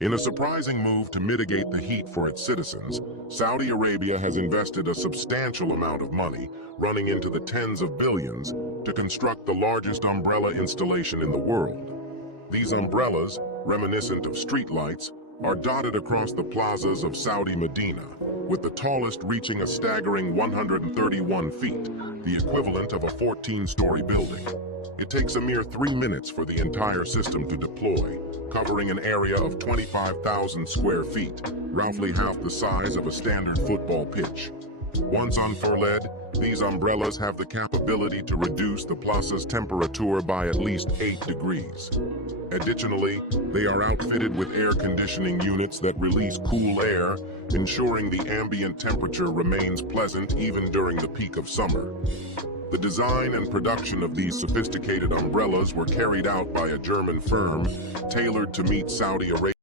In a surprising move to mitigate the heat for its citizens, Saudi Arabia has invested a substantial amount of money, running into the tens of billions, to construct the largest umbrella installation in the world. These umbrellas, reminiscent of streetlights, are dotted across the plazas of Saudi Medina, with the tallest reaching a staggering 131 feet, the equivalent of a 14-story building. It takes a mere 3 minutes for the entire system to deploy, covering an area of 25,000 square feet, roughly half the size of a standard football pitch. Once unfurled, these umbrellas have the capability to reduce the plaza's temperature by at least 8 degrees. Additionally, they are outfitted with air conditioning units that release cool air, ensuring the ambient temperature remains pleasant even during the peak of summer. The design and production of these sophisticated umbrellas were carried out by a German firm, tailored to meet Saudi Arabia.